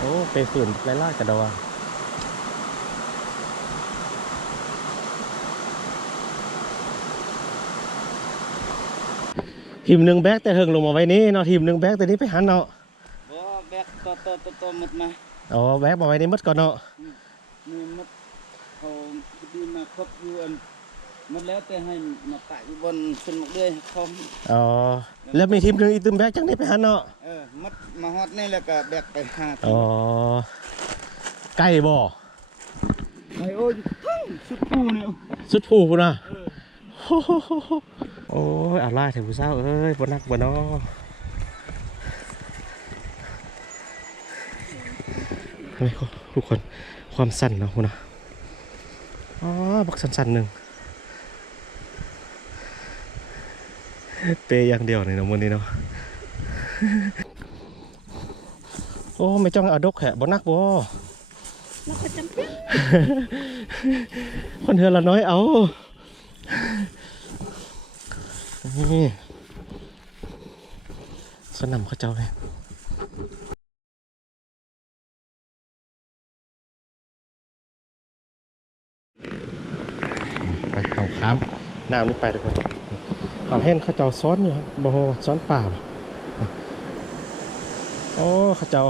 โอ้ไปฝืนไล่ล่ากระดอทีมหนึ่งแบกแต่เฮิงลงมาไว้นี้เนาะทีมหนึ่งแบกแต่นี้ไปหันเนาะบ่แบกตัวตัวตัวตัวหมดมาอ๋อแบกมาไว้นี้หมดก่อนเนาะนี่หมดเขาดีมาครบอยู่อันห มดแล้วแต่ให้มาปะอยู่บนขึ้นมาเรื่อยเขาอ๋อ แล้วมีทีมหนึ่งอีกตึมแบกจังนี้ไปหันเนาะ เออหมดมาฮอดนี่แล้วก็แบกไปหาอ๋อ ใกล้บ่ไอ้โอ้ยทั้งสุดปูเนี่ยสุดผูพุ่นนะโอ้โหโอ้ยเอาล่าถึงผู้สาวเอ้ยบ่นักบ่เนาะเฮ้ยทุกคนความสั้นเนาะคุณนะอ๋อบักสั้นๆหนึ่ง เปย์อย่างเดียวในน้องมันนี้เนาะโอ้ไม่จ้องอาดกแหะบ่นักบ่แล้วก็จำเป็นคนเธอละน้อยเอานี่สนำเขาเจ้าเลยไปเขาค้ามน้ำนี่ไปทุกคน อนเห็นเขาเจ้าซ้อนอยู่ครับโบโหซ้อนป่าโอ้เขาเจ้า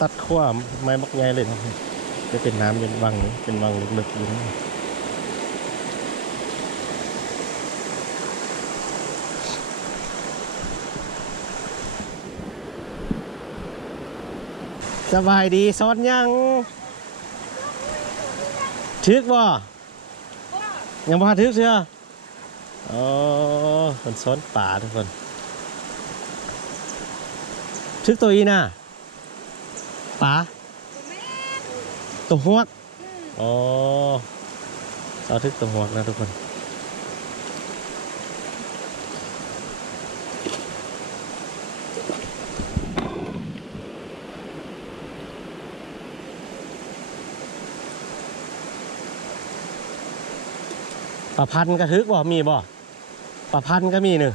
ตัดขั้วไม้บักใหญ่เลยครับจะเป็นน้ำเป็นวังเป็นวังลึกๆอยู่นี่สบายดีซ้อนยังทึกบ่ยังบ่ทึกเชื่อ อ๋อคนซ้อนป่าทุกคนทึกตัวอีน่ะป่าตัวหวกอ๋อเราทึกตัวหวกนะทุกคนปลาพันธุ์ก็ทึกบ่ มีบ่ ปลาพันธุ์ก็มีหนึ่ง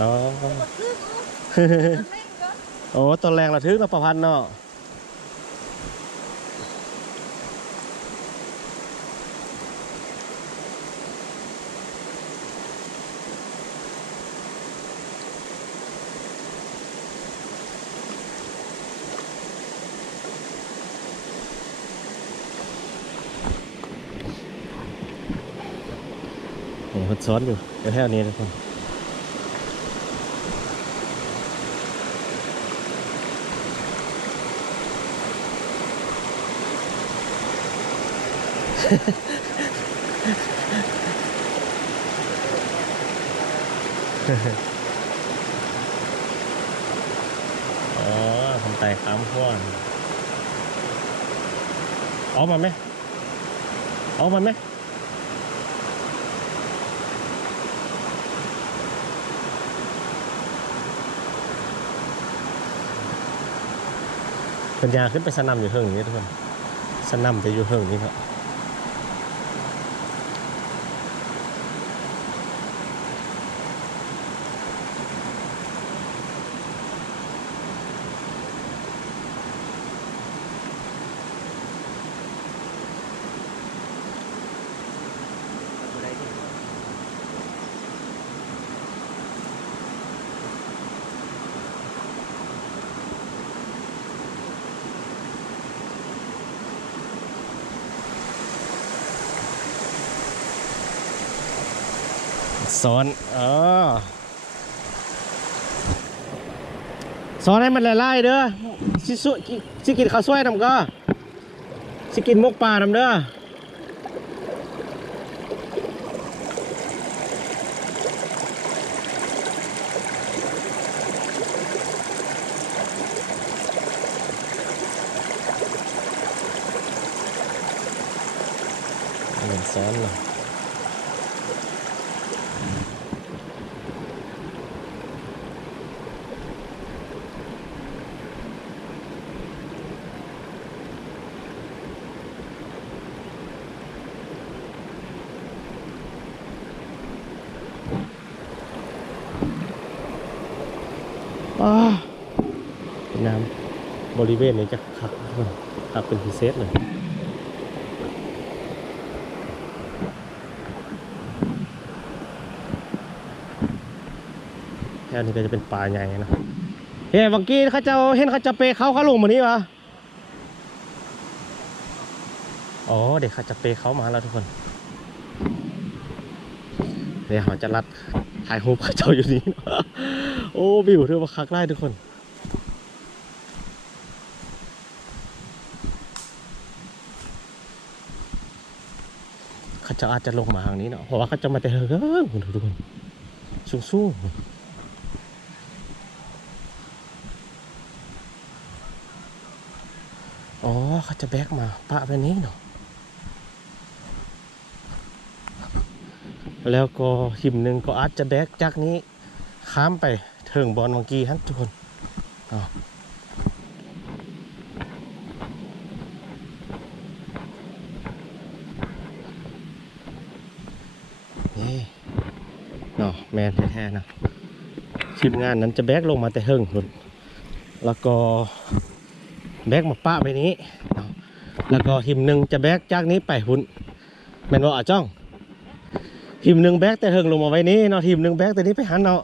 อ๋อกดลึกตอนแรกก็โอ้ตอนแรงระทึกเนาะประพันธ์เนาะ คนซ้อนอยู่แถวๆนี้ทุกคนอ๋อทำไต่ข้ามพ่วนเอามาไหมเอามาไหม ปัญญาขึ้นไปสนำอยู่เฮิงองนี้ทุกคนสนำจะอยู่เฮิงนี้ครับ ซ้อนอ๋อซ้อนให้มันละลายเด้อสิสุสิกินข้าวสวยนำก็สิกินมกปลานำเด้อเหมือนซ้อนเลย อ้าน้ำ บริเวณนี้จะคักคักเป็นพิเศษเลยแถวนี้ก็จะเป็นป่าใหญ่นะเฮ้ยวังกี้เขาจะเห็นเขาจะเปเขาเขาลงมานี้ปะอ๋อเด็กเขาจะเปเขามาแล้วทุกคนเดี๋ยวเขาจะรัดถ่ายรูปเขาเจ้าอยู่นี้ โอ้วิวเธอว่าคักได้ทุกคน เขา จะอาจจะลงมาทางนี้เนาะเพราะว่าเขาจะมาแต่เฮิงๆทุกคนสูงสูงๆอ๋อเขาจะแบกมาปะไปนี้เนาะแล้วก็หิมหนึ่งก็อาจจะแบกจากนี้ ข้ามไปเถิงบอลวังกีฮันทุกคนอ้าวนี่เนาะแมนแท้ๆนะทีมงานนั้นจะแบกลงมาแต่เฮิงพุ่นแล้วก็แบกมาปะไปนี้เนาะแล้วก็หิมหนึ่งจะแบกจากนี้ไปหุ่นแมนว่าอะจ้องทีมหนึ่งแบกแต่เฮิงลงมาไว้นี้เนาะทีมหนึ่งแบกแต่นี้ไปหันเนาะ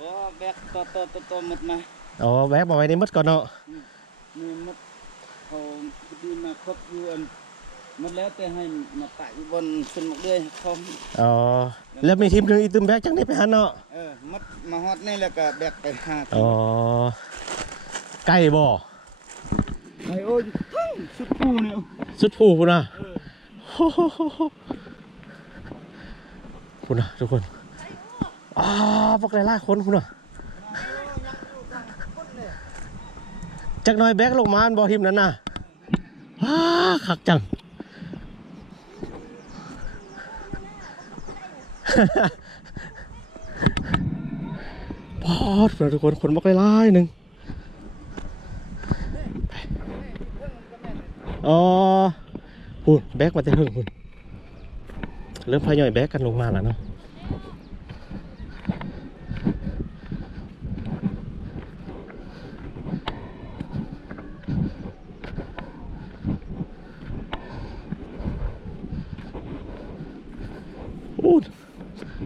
บ่แบกโตโตโตโตหมดมาอ๋อแบกมาไว้นี้หมดก่อนเนาะนี่หมดเขาดีมาครบอยู่อันห มดแล้วแต่ให้มาปะอยู่บนขึ้นหมดเลยเขาอ๋อแล้วมีทีมหนึ่งอีกตึมแบกจังนี้ไปหันเนาะเออหมดมาฮอดนี่แล้วก็แบกไปหาอ๋อใกล้บ่ไอ้โอ้ยทั้งสุดปูเนี่ยสุดผูพุ่นนะโอ้โหพุ่นนะทุกคนอ้าพวกหลายๆคนพุ่นนะจักหน่อยแบกลงมาอันบ่ทีมนั้นน่ะอ้าคักจัง พอดทุกคนคนมาใกไล่ๆหนึ่งอ๋อหุ่นแบกมาแต่เฮิงหุ่นเริ่มพายอยแบกกันลงมาแล้วเนาะอู้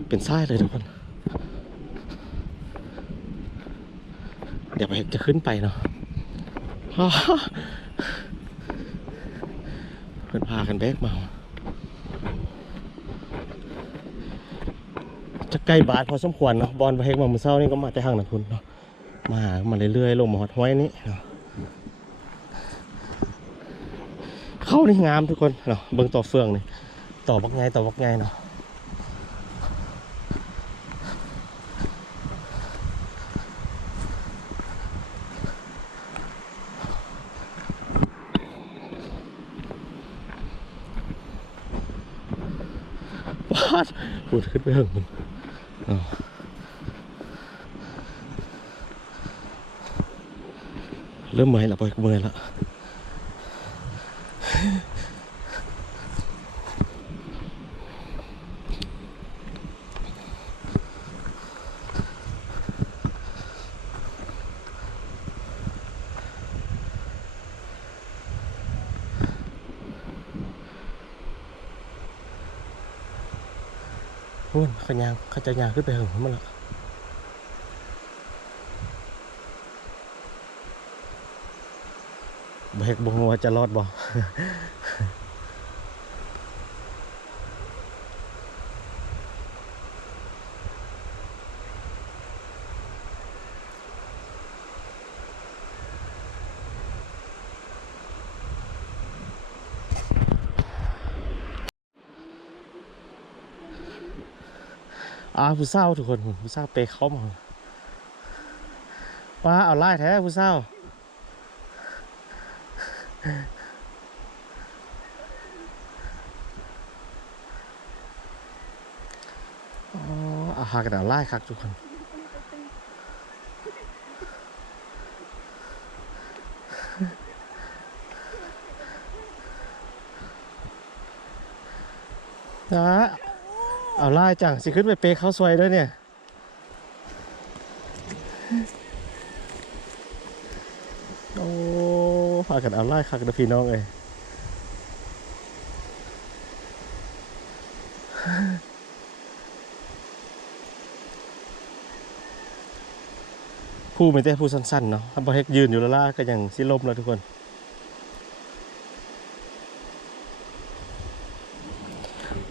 เป็นไส้เลยทุกคน เดี๋ยวไปจะขึ้นไปเนาะฮ่าเพื่อนพากันแบกมา จะใกล้บาทพอสมควรเนาะบอลไปเฮกมาเมื่อเช้านี่ก็มาแต่ห้างนะคุณเนาะมาหามาเรื่อยๆลงมาหอดห้อยนี้เนาะเข้านี่งามทุกคนเนาะเบิ่งต่อเฟืองนี่ต่อบักไงต่อบักไงเนาะ ดพูดขึ้นไปเหิงมึงเริ่มเมื่อยแล้วปอยเมื่อยแล้ว พูนยางเขาจะยางขึ้นไปเหิงมันละเบรกบงว่าจะรอดบ่ อาผู้เศร้าทุกคนผู้เศร้าเปเข้ามาว่าเอาไล่แท้ผู้เศร้าอ๋ออาหากระดาษไล่ครับทุกคนนะ เอาไล่จังสิขึ้นไปเปเขาสวยด้วยเนี่ย โอ้พากันเอาไล่คักนะพี่น้องเอ้ยผู้ไม่ได้ผู้สั้นๆเนาะถ้าบอเฮกยืนอยู่และล่าก็ยังสิลมแล้วทุกคน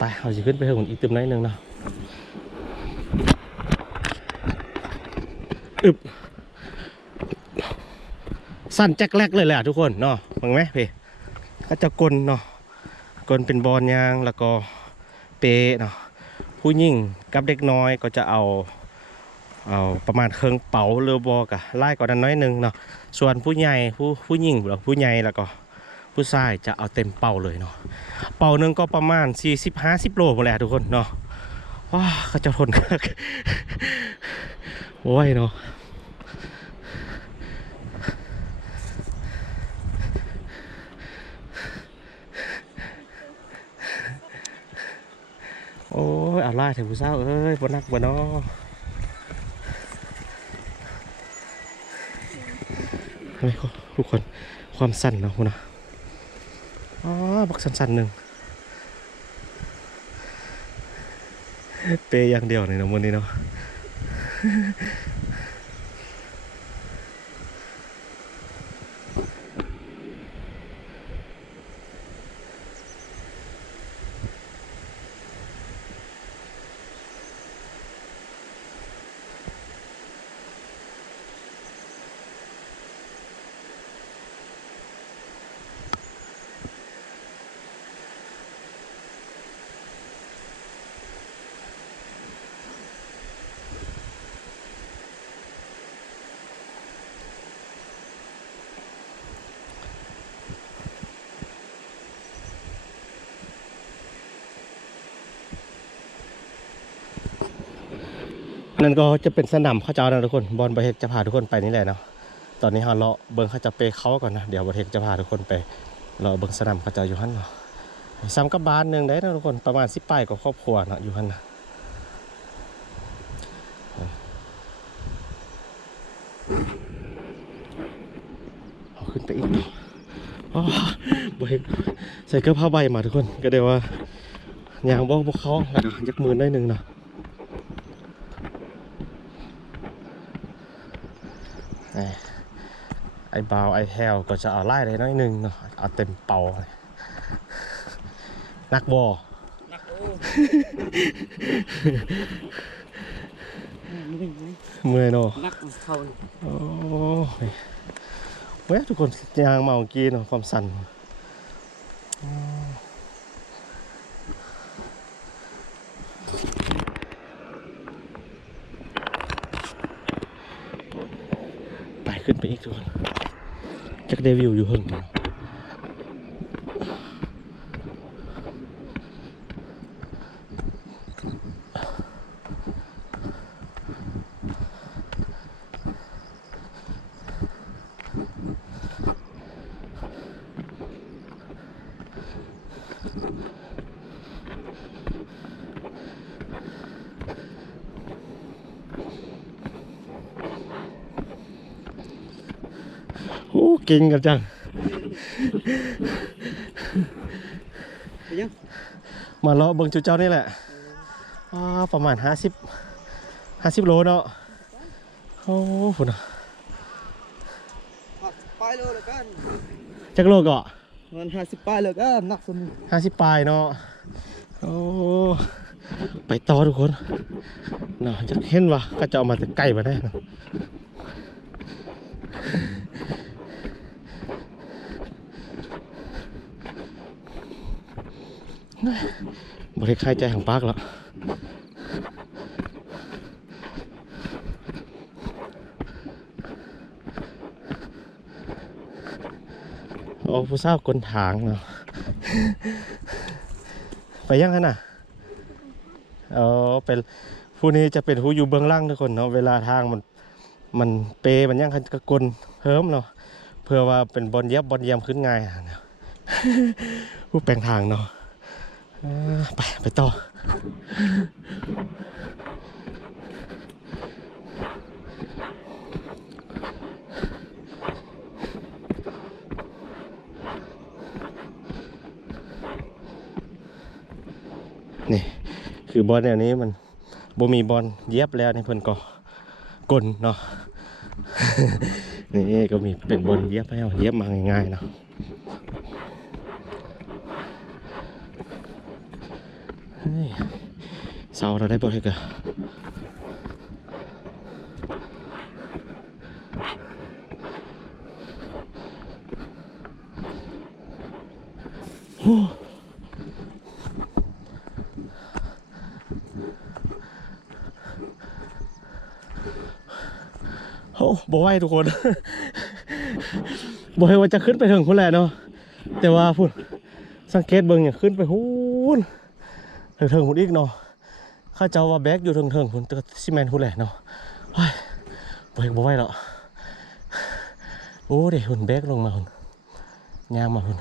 ไปเราจะขึ้นไปเหิงอีกตึมน้อยหนึ่งเนาะอึบสั้นแจ็คแรกเลยแหละทุกคนเนาะมึงไหมเพี่ก็จะกลนเนาะกลนเป็นบอลยางแล้วก็เปเนาะผู้ยิ่งกับเด็กน้อยก็จะเอาเอาประมาณเครื่องเป๋าเรือบอกะไล่ก่อนนั้นน้อยหนึ่งเนาะส่วนผู้ใหญ่ผู้ผู้หญิงหรือผู้ใหญ่แล้วก็ ผู้ชายจะเอาเต็มเป่าเลยเนาะเป่าหนึ่งก็ประมาณ 40 50 โลหมดแหละทุกคนเนาะว้าเขาจะทนคักโอ้ยเนาะโอ้ยเอาไล่ถึงผู้สาวเอ้ยบนักบนเนาะทำไมทุกคนความสั้นเนาะคุณนะ อ๋อบักสั้นๆหนึ่งเปย์อย่างเดียวเลยเนาะวันนี้เนาะ นั่นก็จะเป็นสนามเข้าเจ้านะทุกคนบอลบอเฮกจะพาทุกคนไปนี่แหละเนาะตอนนี้เราเลาะเบิ้งเข้าเจะเปย์เขาก่อนนะเดี๋ยวบอเฮกจะพาทุกคนไปเราะเบิ้งสนามเข้าเจ้าอยู่ฮั่นเนาะซ้ำกับบ้านหนึ่งได้นะทุกคนประมาณสิบป้ายกับครอบครัวเนาะอยู่ฮั่นนะเอาขึ้นไปอีกเนาะอ๋อบอเฮกใส่เกลือผ้าใบมาทุกคนก็เดี๋ยวว่ายางบอกพวกเขาแล้วก็ยักมือได้หนึ่งเนาะ นี่ไอ้บาวไอ้แฮวก็จะเอาไล่ได้น้อยหนึงเนาะเอาเต็มเป่าเลยนักบอนักโอ้ไม่ไม่เมื่อยเนาะนักเขาโอ้ยเว้ยทุกคนยางเมาเมื่อกี้เนาะความสั่นอืมไป ขึ้นไปอีกทุกคนจักเดวิวอยู่หึง ก่งกันจังไปยังมาเลาะเบิ่งจุเจ้านี่แหละอ่าประมาณห้าสิบห้าสิบโลเนาะโอ้ฝุ่นอะไปเลยแล้วกันจักโลเกาะเงินห้าสิบป้ายเลยกันนักสนุกห้าสิบปลายเนาะโอ้ไปต่อทุกคนเนาะจะเห็นว่าก็จะเอามาแต่ไก่มาได้เนาะ บริคายใจของปากแล้วโอ้ผู้สาวกลถางเนาะไปยังขนาดอ๋อเป็นผู้นี้จะเป็นผู้อยู่เบื้องล่างทุกคนเนาะเวลาทางมันมันเปมันยังคันกระกลเพิ่มเนาะเพื่อว่าเป็นบอลเย็บบอลเยี่ยมขึ้นง่ายนะผู้แปลงทางเนาะ ไป ไปต่อ นี่ คือบอลแนวนี้มันบ่มีบอลเย็บแล้วในเพิ่นก็กลเนาะ นี่ก็มีเป็นบอลเย็บแล้วเย็บมาง่ายๆเนาะ ยเสาเราได้บอลให้กันโอ้โอ้บอกไหวทุกคนบอกให้ว่าจะขึ้นไปถึงพุ่นแหละเนาะแต่ว่าพุ่นสังเกตเบิ่งอย่างขึ้นไปหูน ถึงถึงพุ่นอีกเนาะข้าเจ้าว่าแบกอยู่ถึงถึงพุ่นแต่ซีเมนต์พุ่นแหละเนาะเฮ้ยบกให้บอกไหวแล้วโอ้เดี๋ยวหุ่นแบกลงมาหุ่นยางมาหุ่น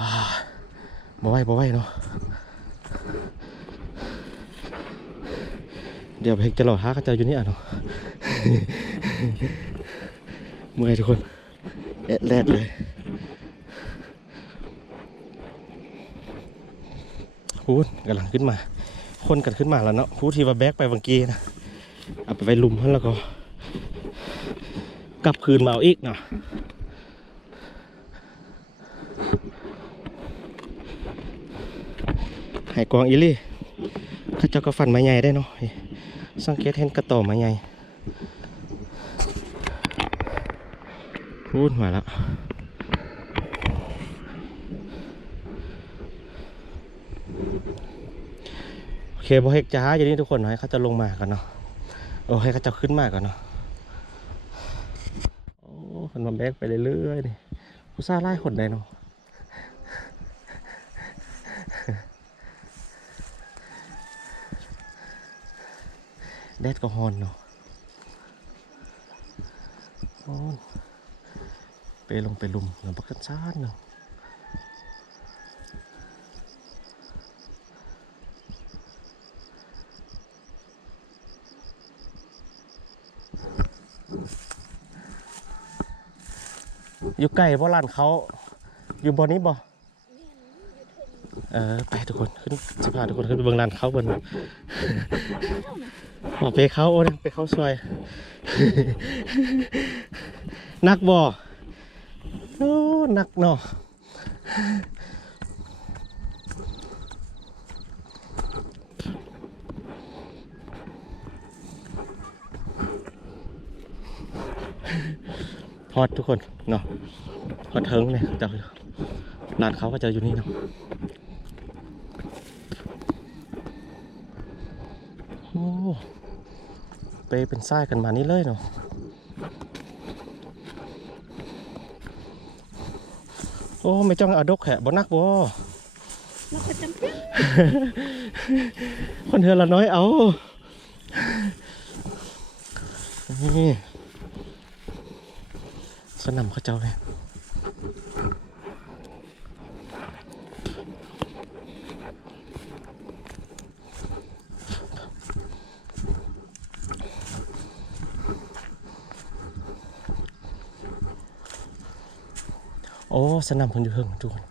อ่าบอกไหวบอกไหวเนาะเดี๋ยวเพกจะหล่อท้าข้าเจ้าอยู่นี่อะเนาะเมื่อยทุกคนแอดแลดเลย พูดกำลังขึ้นมา คนกันขึ้นมาแล้วเนาะพูดทีว่าแบกไปเมื่อกี้นะเอาไปไว้ลุมให้แล้วก็ กลับคืนมาเอาอีกเนาะให้กองอีลี่ข้าเจ้าก็ฟันไม้ใหญ่ได้เนาะสังเกตเห็นกระต่อไม้ใหญ่พูดมาแล้ว เคพอเฮกจ้าอย่างนี้ทุกคนให้เขาจะลงมากันเนาะโอ้ให้เขาจะขึ้นมากันเนาะโอ้คนมาแบกไปเรื่อยๆนี่ผู้ซ่าไล่คนใดเนาะแดดก็ฮอนเนาะไปลงไปลุมแล้วบักกันซ่านเนาะ อยู่ใกล้บ่ร้านเขา อยู่บ่อนี้บ่เออไปทุกคนขึ้นสิพาทุกคนขึ้นไปเบิ่งร้านเขาบนบอกไปเขาโอ้ยไปเขาซอย นักบ่อนักเนาะ อตทุกคนเนาะฮอตเทิงเนี่ยจะร้านเขาก็จะอยู่นี่เนาะโอ้ไปเป็นไส้กันมานี่เลยเนาะโอ้ไม่จ้องอาดกแหะบ่นักบ่ nó có chấm biết คนเธอละน้อยเอานี่ นำเขาเจ้าเลยโอ้สนำเพิ่นอยู่เพิ่งทุกคน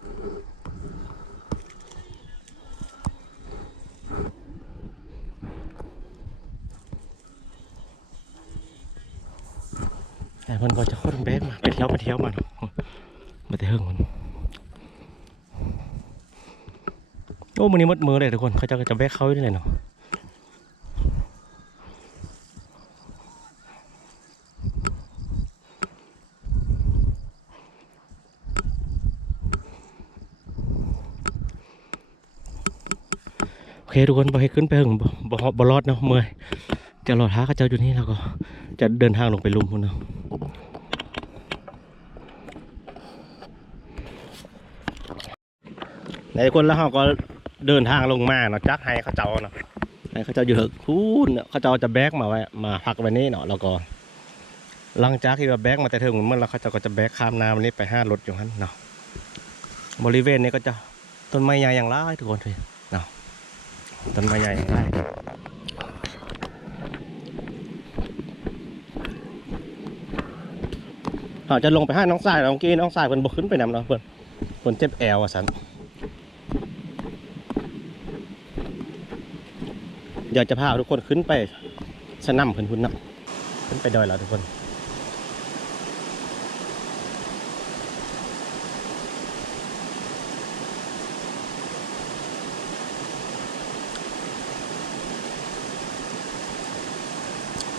แต่มันก็จะค้นเบสมาียวมาเนมาแต่เฮิงมันโอ้มันนี้มัดมือเลยทุกคนเขาจะจะแบกเขาอยู่นี่เลยเนาะโอเคทุกคนไปขึ้นไปเฮิงบ่บ่บ่รอดเนาะเมื่อยจะรอท้าเขาเจ้าอยู่นี่แล้วก็จะเดินทางลงไปลุมพุ่นเนาะ ในคนแล้วเขาก็เดินทางลงมาเนาะจักให้เขาเจ้าเนาะให้เขาเจ้าอยู่เถอะพูนเนาะเขาเจ้าจะแบกมาไว้มาพักไว้นี่เนาะแล้วก็หลังจากที่ว่าแบกมาแต่เทิงเมื่อแล้วเขาเจ้าก็จะแบกข้ามน้ำนี้ไปห้ารถอยู่นั้นเนาะบริเวณนี้ก็จะต้นไม้ใหญ่อย่างไรทุกคนเลยเนาะต้นไม้ใหญ่อย่างไรอาจะลงไปห้าน้องสายน้องกี้น้องสายเพิ่นบกขึ้นไปนำเนาะเพิ่นเพิ่นเจ็บแอวอะสัน ดี๋ยวจะพาทุกคนขึ้นไปสนัมขึ้นหุ่นนะขึ้นไปดอยแล้วทุกคน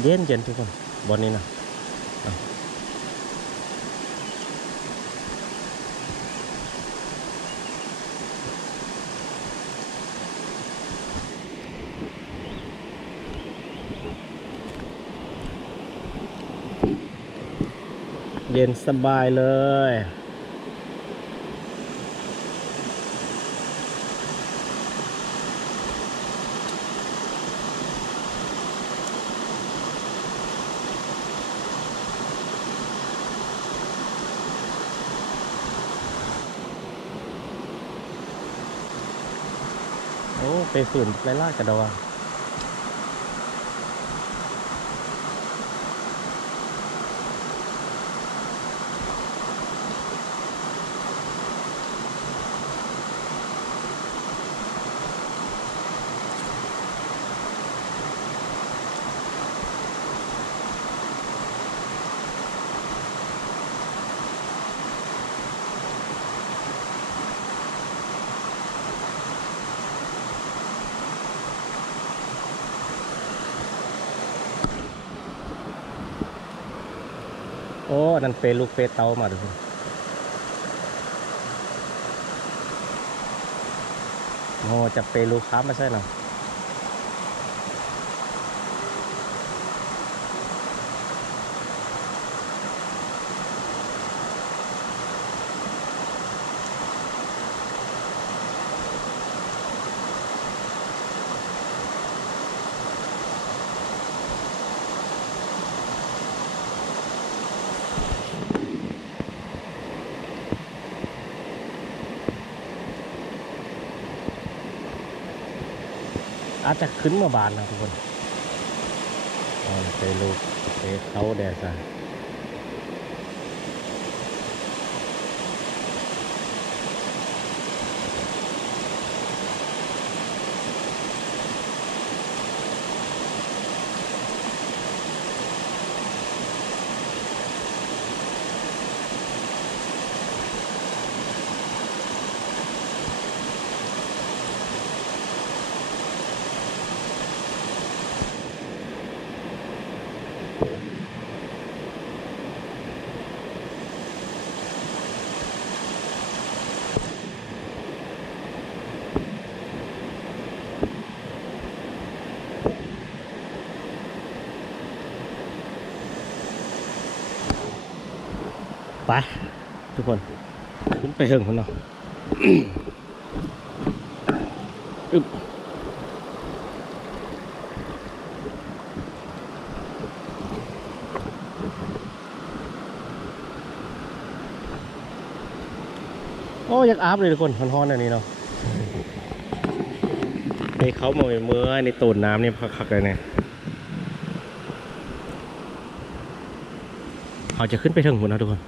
เย็นเย็นทุกคนบนนี้นะ ย็นสบายเลย โอ้ ไปฝืนไล่ล่ากระดอโนั่นเปลูกเปเตามาดูโอ้จะเปลูกค้าไม่ใช่หรอ อาจจะขึ้นมาบานนะทุกคนไปลูกเปเตาแดดซะ ไปทุกคนขึ้นไปเฮิงคนเนาะอึ๊บโอ้ยากอาบเลยทุกคนฮ้อนๆอันนี้เนาะนี่เขาเมาเมื่อในตูนน้ำนี่คักๆเลยเนี่ยเขาจะขึ้นไปถึงหุ่นนะทุกคน